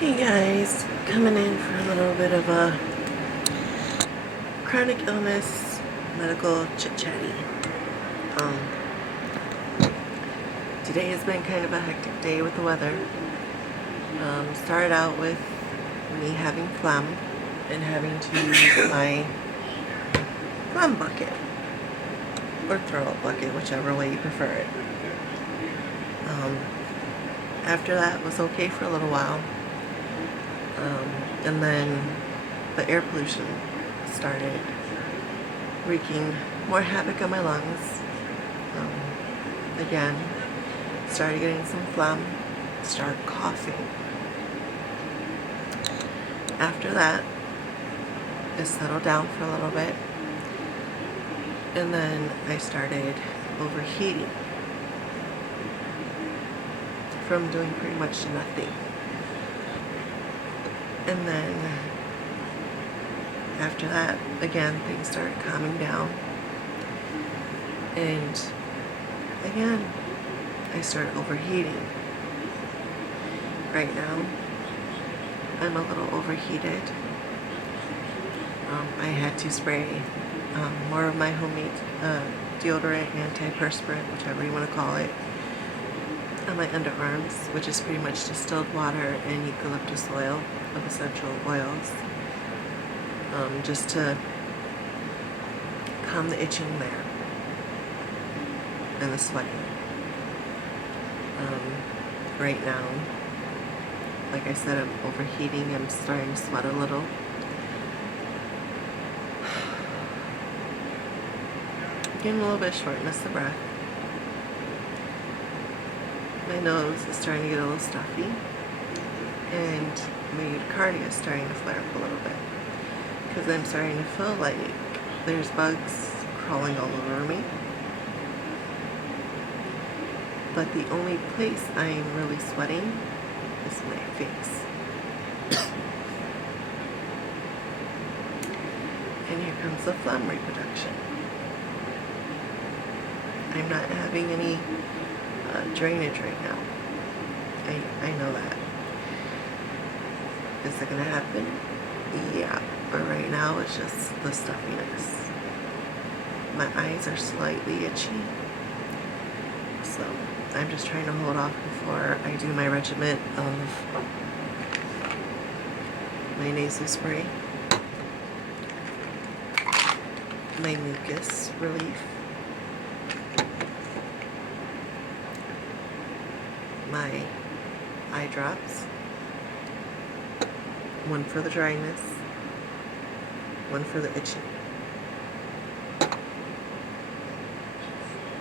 Hey guys, coming in for a little bit of a chronic illness medical chit-chatty. Um, Today has been kind of a hectic day with the weather. Started out with me having phlegm and having to use my phlegm bucket or throw-up bucket, whichever way you prefer it. After that was okay for a little while. And then the air pollution started wreaking more havoc on my lungs. Again, started getting some phlegm, started coughing. After that, it settled down for a little bit, and then I started overheating from doing pretty much nothing. And then after that, again, things started calming down. And again, I started overheating. Right now, I'm a little overheated. I had to spray more of my homemade deodorant, antiperspirant, whichever you want to call it, on my underarms, which is pretty much distilled water and eucalyptus oil of essential oils, just to calm the itching there and the sweating. Right now, like I said, I'm overheating. I'm starting to sweat a little. Getting a little bit of shortness of breath. My nose is starting to get a little stuffy, and my urticaria is starting to flare up a little bit because I'm starting to feel like there's bugs crawling all over me. But the only place I'm really sweating is my face. And here comes the phlegm reproduction. I'm not having any drainage right now. I know that. Is it gonna happen? Yeah, but right now it's just the stuffiness. My eyes are slightly itchy, so I'm just trying to hold off before I do my regimen of my nasal spray, my mucus relief, my eye drops, one for the dryness, one for the itching.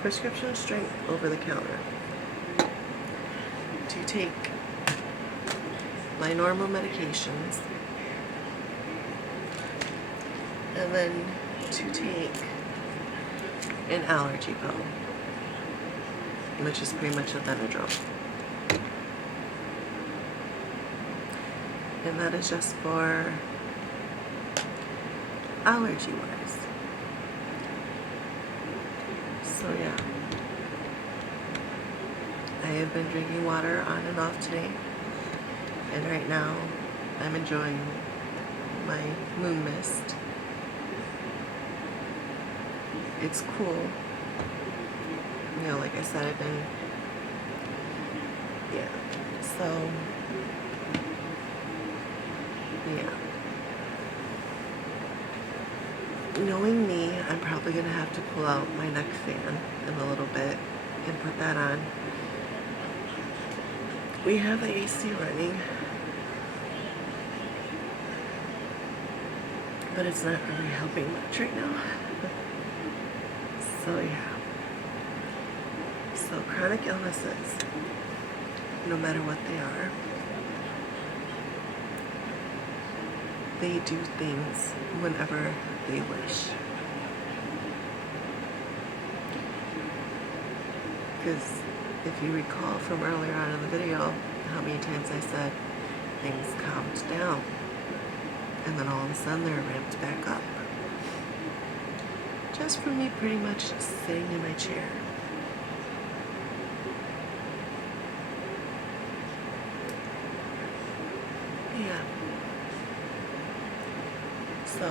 Prescription strength over the counter. To take my normal medications, and then to take an allergy pill, which is pretty much a Benadryl. And that is just for allergy-wise. So yeah, I have been drinking water on and off today, and right now I'm enjoying my moon mist. It's cool. You know, like I said, I've been, yeah, so, yeah. Knowing me, I'm probably going to have to pull out my neck fan in a little bit and put that on. We have the AC running, but it's not really helping much right now. So yeah. So chronic illnesses, no matter what they are, they do things whenever they wish. Because if you recall from earlier on in the video, how many times I said things calmed down, and then all of a sudden they're ramped back up. Just from me pretty much sitting in my chair. Yeah. So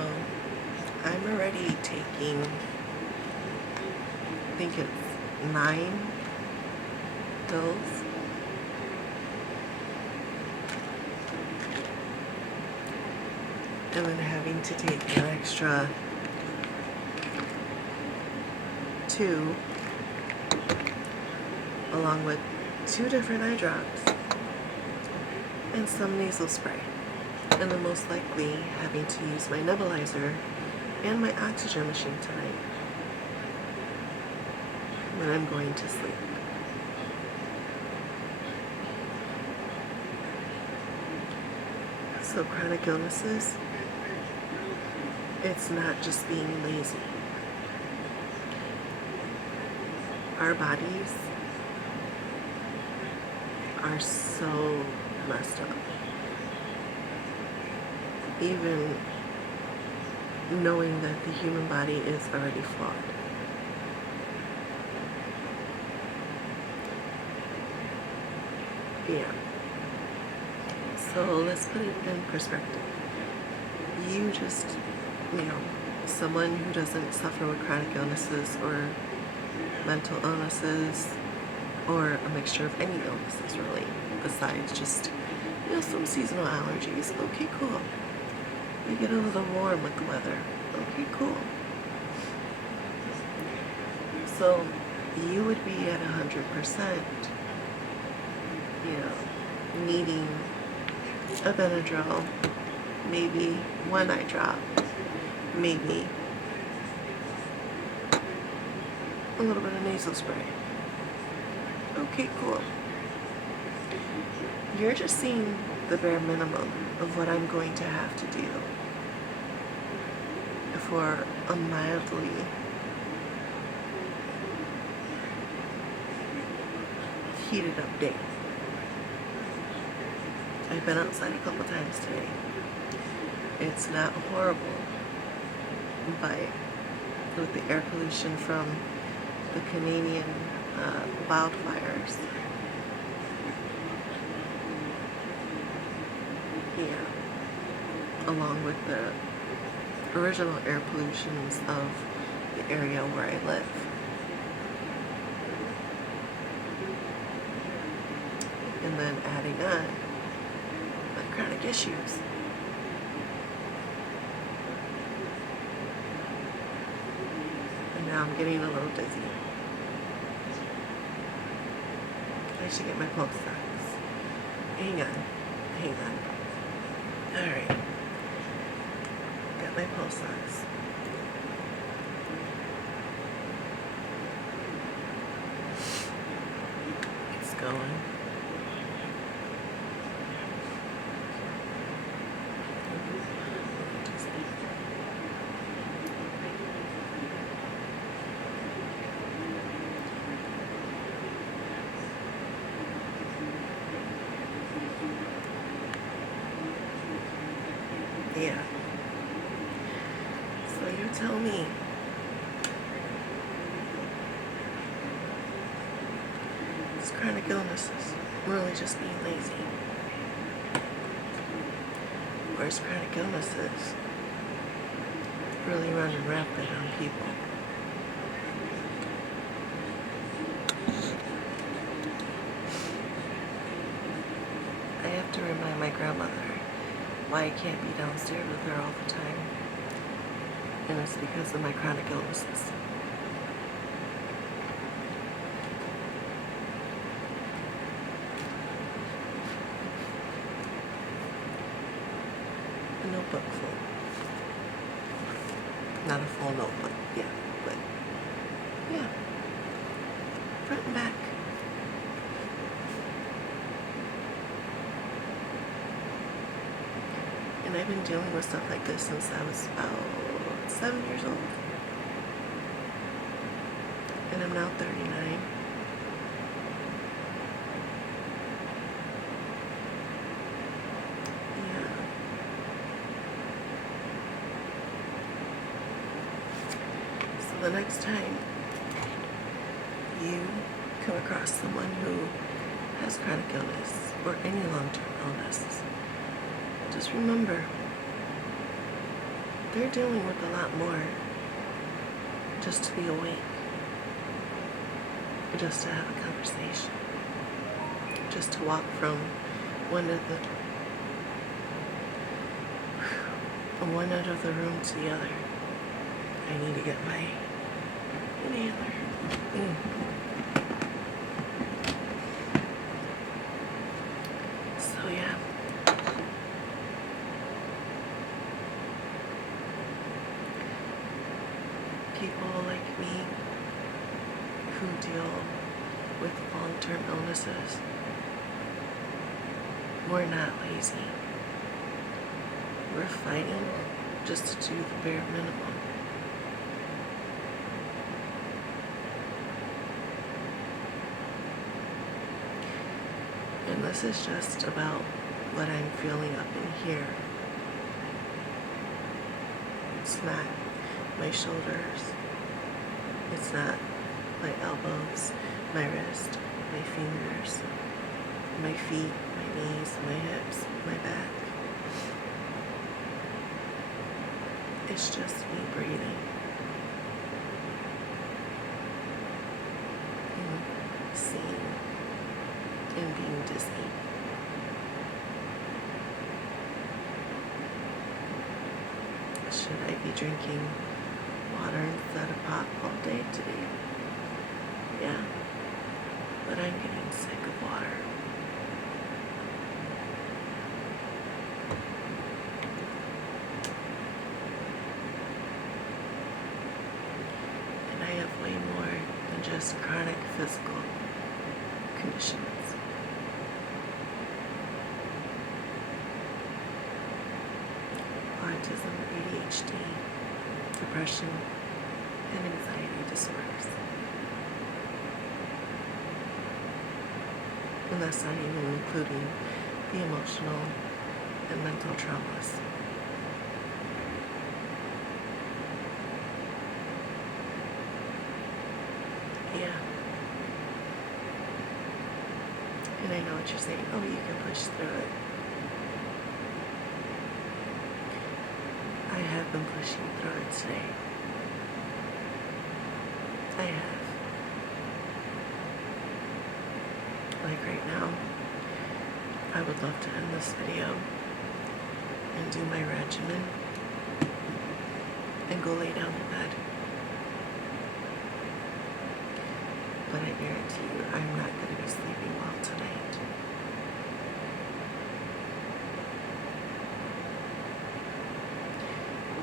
I'm already taking, I think it's 9 pills. And then having to take an extra 2 along with 2 different eye drops and some nasal spray. And then most likely having to use my nebulizer and my oxygen machine tonight when I'm going to sleep. So chronic illnesses, it's not just being lazy. Our bodies are so messed up. Even knowing that the human body is already flawed. Yeah. So let's put it in perspective. You just, someone who doesn't suffer with chronic illnesses or mental illnesses or a mixture of any illnesses really, besides just, some seasonal allergies. Okay, cool. You get a little warm with the weather. Okay, cool. So you would be at 100%, needing a Benadryl, maybe 1 eye drop, maybe a little bit of nasal spray. Okay, cool. You're just seeing the bare minimum of what I'm going to have to do for a mildly heated up day. I've been outside a couple times today. It's not horrible, but with the air pollution from the Canadian wildfires, along with the original air pollutions of the area where I live. And then adding on my chronic issues. And now I'm getting a little dizzy. I should get my pulse ox. Hang on. Alright. Got my pulse ox. It's going. Yeah. So you tell me. It's chronic illnesses. Really just being lazy. Where's chronic illnesses really running rampant on people? I have to remind my grandmother why I can't be downstairs with her all the time. And it's because of my chronic illnesses. A notebook full. Not a full notebook, yeah, but yeah. Front and back. And I've been dealing with stuff like this since I was about 7 years old. And I'm now 39. Yeah. So the next time you come across someone who has chronic illness or any long-term illness, just remember, they're dealing with a lot more just to be awake, just to have a conversation, just to walk from one end of the room to the other. I need to get my inhaler. So yeah. People like me who deal with long-term illnesses, we're not lazy. We're fighting just to do the bare minimum. And this is just about what I'm feeling up in here. It's not my shoulders. It's not my elbows, my wrist, my fingers, my feet, my knees, my hips, my back. It's just me breathing. And seeing and being dizzy. Should I be drinking water instead of pop all day today? Yeah, but I'm getting sick of water. And I have way more than just chronic physical conditions. Autism, ADHD, depression, and anxiety disorders. And that's not even including the emotional and mental traumas. Yeah. And I know what you're saying. Oh, you can push through it. I have been pushing through it today. I have. Like right now, I would love to end this video and do my regimen and go lay down in bed. But I guarantee you I'm not going to be sleeping well tonight.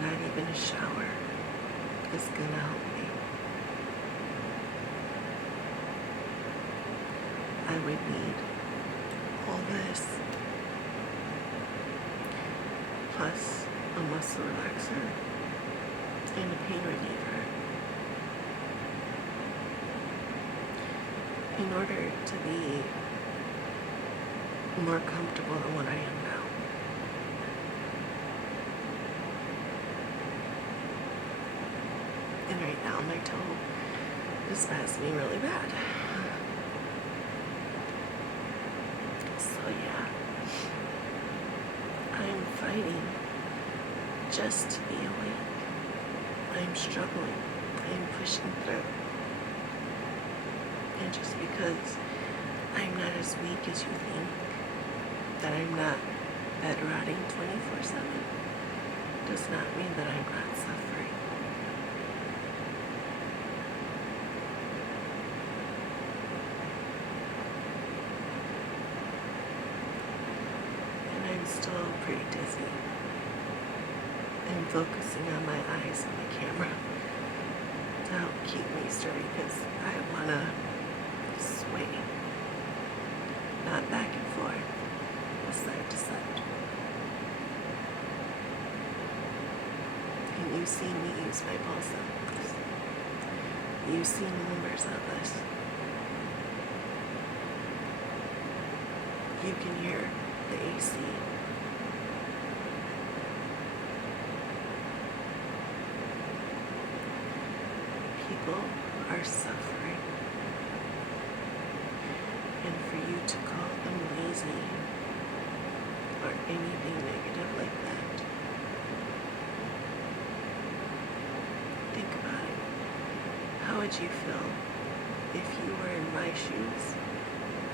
Not even a shower is going to help me. I would need all this, plus a muscle relaxer and a pain reliever, in order to be more comfortable than what I am now. And right now my toe is spasming really bad. So yeah, I'm fighting just to be awake. I'm struggling. I'm pushing through. And just because I'm not as weak as you think, that I'm not bed rotting 24/7, does not mean that I'm not suffering. And I'm still pretty dizzy. I'm focusing on my eyes on the camera to help keep me straight because I want to sway, not back and forth, but side to side. And you've seen me use my pulse ox. You've seen the numbers of this. You can hear the AC. People are suffering. And for you to call them lazy or anything negative like would you feel if you were in my shoes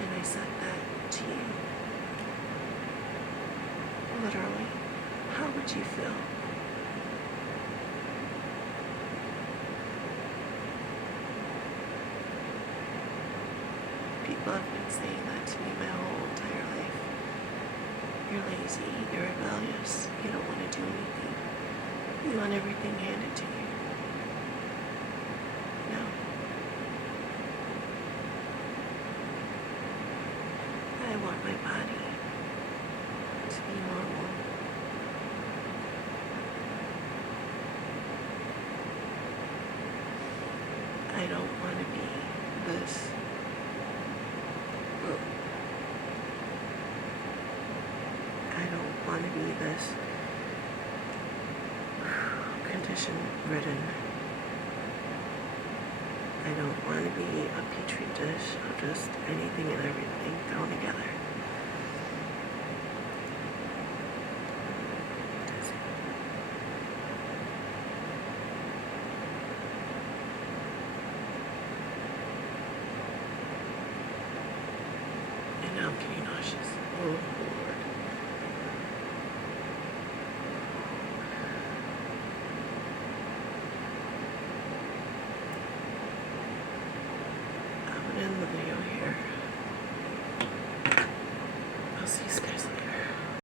and I said that to you? Literally, how would you feel? People have been saying that to me my whole entire life. You're lazy, you're rebellious, you don't want to do anything. You want everything handed to you. No. I want my body to be normal. I don't want to be this. I don't want to be this condition-ridden. I don't want to be a petri dish of just anything and everything thrown together. That's it. And now I'm getting nauseous.